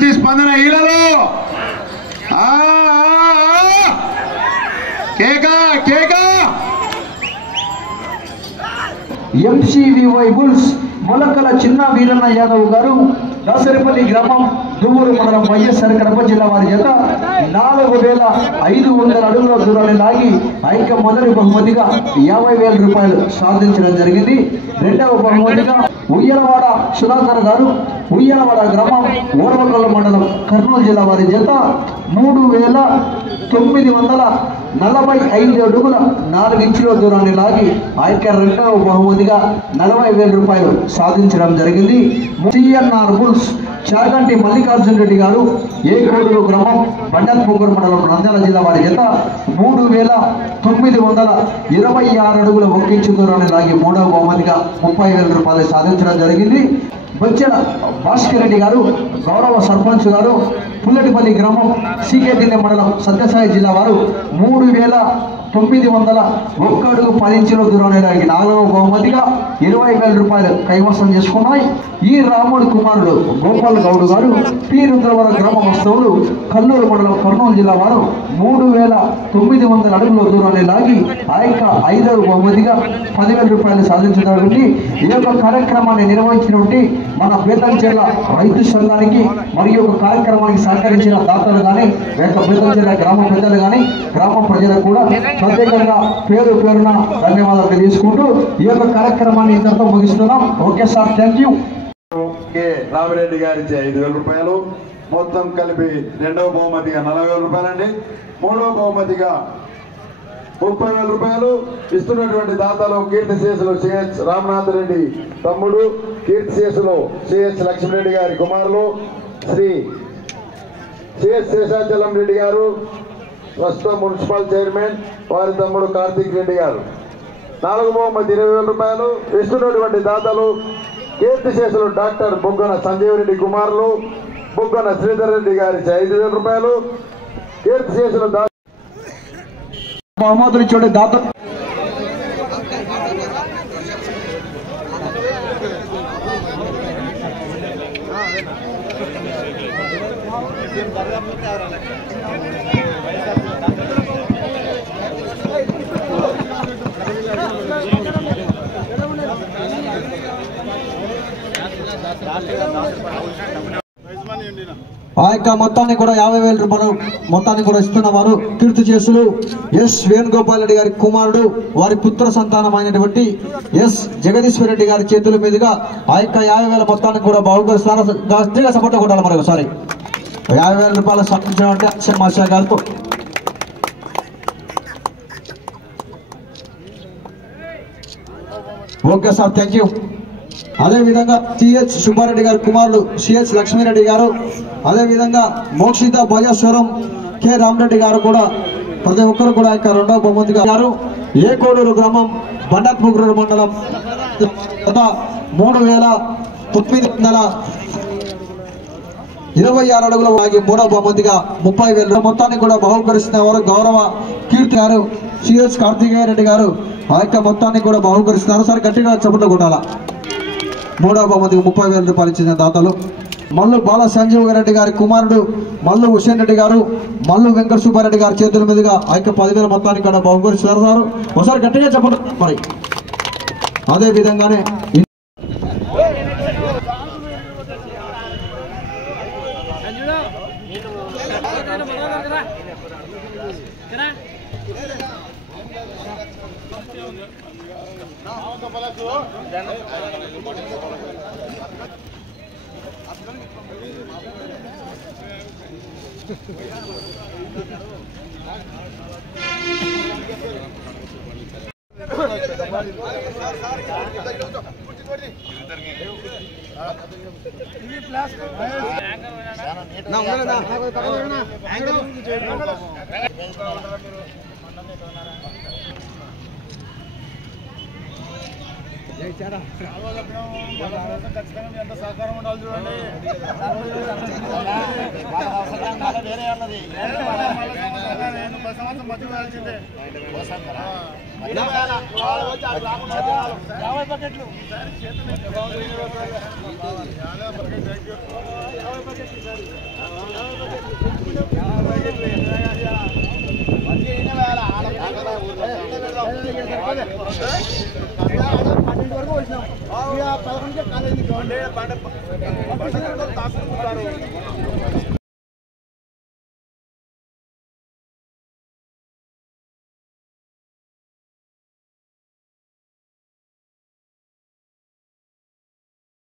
నుంచి స్పందన ఈలలో ఎంసీవీవై బుల్స్ మొలకల చిన్న వీరన్న యాదవ్ గారు దాసరిపల్లి గ్రామం దువ్వూరు మండలం వైఎస్ఆర్ కడప జిల్లా వారి చేత 4500 అడుగుల దూరాన్ని లాగి ఐక్య మొదటి బహుమతిగా 50,000 రూపాయలు సాధించడం జరిగింది. రెండవ బహుమతిగా ఉయ్యలవాడ సుధాకర్ గారు ఉయ్యలవాడ గ్రామం ఓర్వకల్ల మండలం కర్నూలు జిల్లా వారి చేత 3945 అడుగుల 4 ఇంచుల దూరాన్ని లాగి ఐక్య రెండవ బహుమతిగా 40,000 రూపాయలు సాధించడం జరిగింది. సిఎన్ఆర్ బుల్స్ చాగంటి మల్లికార్జున రెడ్డి గారు ఏకోడూరు గ్రామం బండత్పూర్ మండలం నంద్యాల జిల్లా వారి చేత 3926 అడుగుల 1 ఇంచు దూరాన్ని లాగి మూడవ బహుమతిగా 30,000 రూపాయలు సాధించడం జరిగింది. బొచ్చెల భాస్కర్ రెడ్డి గారు గౌరవ సర్పంచ్ గారు పుల్లటిపల్లి గ్రామం సీకేటిల్లె మండలం సత్యసాయి జిల్లా వారు 3901 అడుగు 10 ఇంచుల దూరాన్ని లాగి 4వ బహుమతిగా 20,000 రూపాయలు కైవసం చేసుకున్నాయి. ఈ రాముడు కుమారుడు గోపాల్ గౌడ్ గారు పి రుద్రవరం గ్రామ వస్తువులు కల్లూరు మండలం కర్నూలు జిల్లా వారు 3900 అడుగుల దూరాన్ని లాగి ఆ యొక్క 5వ బహుమతిగా 10,000 రూపాయలు సాధించడం. ఈ యొక్క కార్యక్రమాన్ని నిర్వహించినటువంటి మన బేతంచెర్ల రైతు సంఘానికి మరియు ఒక కార్యక్రమానికి సహకరించిన దాతలు కానీ బేతంచెర్ల గ్రామ పెద్దలు కానీ గ్రామ ప్రజలకు కూడా ప్రత్యేకంగా పేరు పేరున ధన్యవాదాలు తెలియజేసుకుంటూ ఈ యొక్క కార్యక్రమాన్ని ఇంతతో ముగిస్తున్నాం. Okay sir, thank you. Ramireddy గారికి 5,000 రూపాయలు, మొత్తం కలిపి రెండవ బహుమతిగా 40,000 రూపాయలండి. మూడవ బహుమతిగా 30,000 రూపాయలు ఇస్తున్నటువంటి దాతలు కీర్తిశేషులు సిహెచ్ రామనాథ్ రెడ్డి తమ్ముడు, కీర్తిశేషులు సిహెచ్ లక్ష్మీరెడ్డి గారి కుమారులు శ్రీ సిహెచ్ శేషాచలం రెడ్డి గారు, ప్రస్తుతం మున్సిపల్ చైర్మన్ వారి తమ్ముడు కార్తీక్ రెడ్డి గారు. 4వ బహుమతి 20,000 రూపాయలు ఇస్తున్నటువంటి దాతలు కీర్తిశేషులు డాక్టర్ బొగ్గన సంజీవ్ రెడ్డి కుమారులు, బొగ్గన శ్రీధర్ రెడ్డి గారికి 5,000 రూపాయలు. కీర్తిశేషులు బహుమతులు ఇచ్చే దాత ఆ యొక్క మొత్తాన్ని కూడా 50,000 రూపాయలు మొత్తాన్ని కూడా ఇస్తున్న వారు కీర్తి చేసులు ఎస్ వేణుగోపాల్ రెడ్డి గారి కుమారుడు, వారి పుత్ర సంతానమైనటువంటి ఎస్ జగదీశ్వర్ రెడ్డి గారి చేతుల మీదుగా ఆ యొక్క 50,000 మొత్తాన్ని కూడా బాగుపరుస్తారు. గట్టిగా సపోర్ట్ కొట్టాలి మరి ఒకసారి. 50,000 రూపాయలు సాధించినటువంటి అక్షయ్ మాషా గారు. Okay sir, thank you. అదేవిధంగా సిహెచ్ సుబ్బారెడ్డి గారి కుమారుడు సిహెచ్ లక్ష్మీరెడ్డి గారు, అదేవిధంగా మోక్షిత భజస్వరం కె రామరెడ్డి గారు కూడా ప్రతి ఒక్కరు కూడా యొక్క రెండవ బహుమతిగా గారు. ఏకోడూరు గ్రామం బండత్పూర్ మండలం 3926 అడుగుల వాగి మూడవ బహుమతిగా 30,000 మొత్తాన్ని కూడా బహుకరిస్తున్న వారు గౌరవ కీర్తి గారు సిహెచ్ కార్తికేయ రెడ్డి గారు ఆ యొక్క మొత్తాన్ని కూడా బహుకరిస్తున్నారు. సరే గట్టిగా చప్పట్లు కొట్టాలా. మూడవ బహుమతికి 30,000 రూపాయలు ఇచ్చిన దాతలు మల్లు బాల సంజీవ్ రెడ్డి గారి కుమారుడు మల్లు హుసేన్ రెడ్డి గారు, మల్లు వెంకట సుబ్బారెడ్డి గారి చేతుల మీదుగా ఆ యొక్క 10,000 మొత్తాన్ని కూడా బహుకరిస్తున్నారు. ఒకసారి గట్టిగా చెప్పండి మరి. అదే విధంగానే ఖచ్చితంగా ఎంత సహకారం ఉండాలి చూడండి. మధ్య వేయాల్సిందే. 50 బకెట్లు వరకు వచ్చినాం. 11 కాలేజీ తాసుకుంటారు.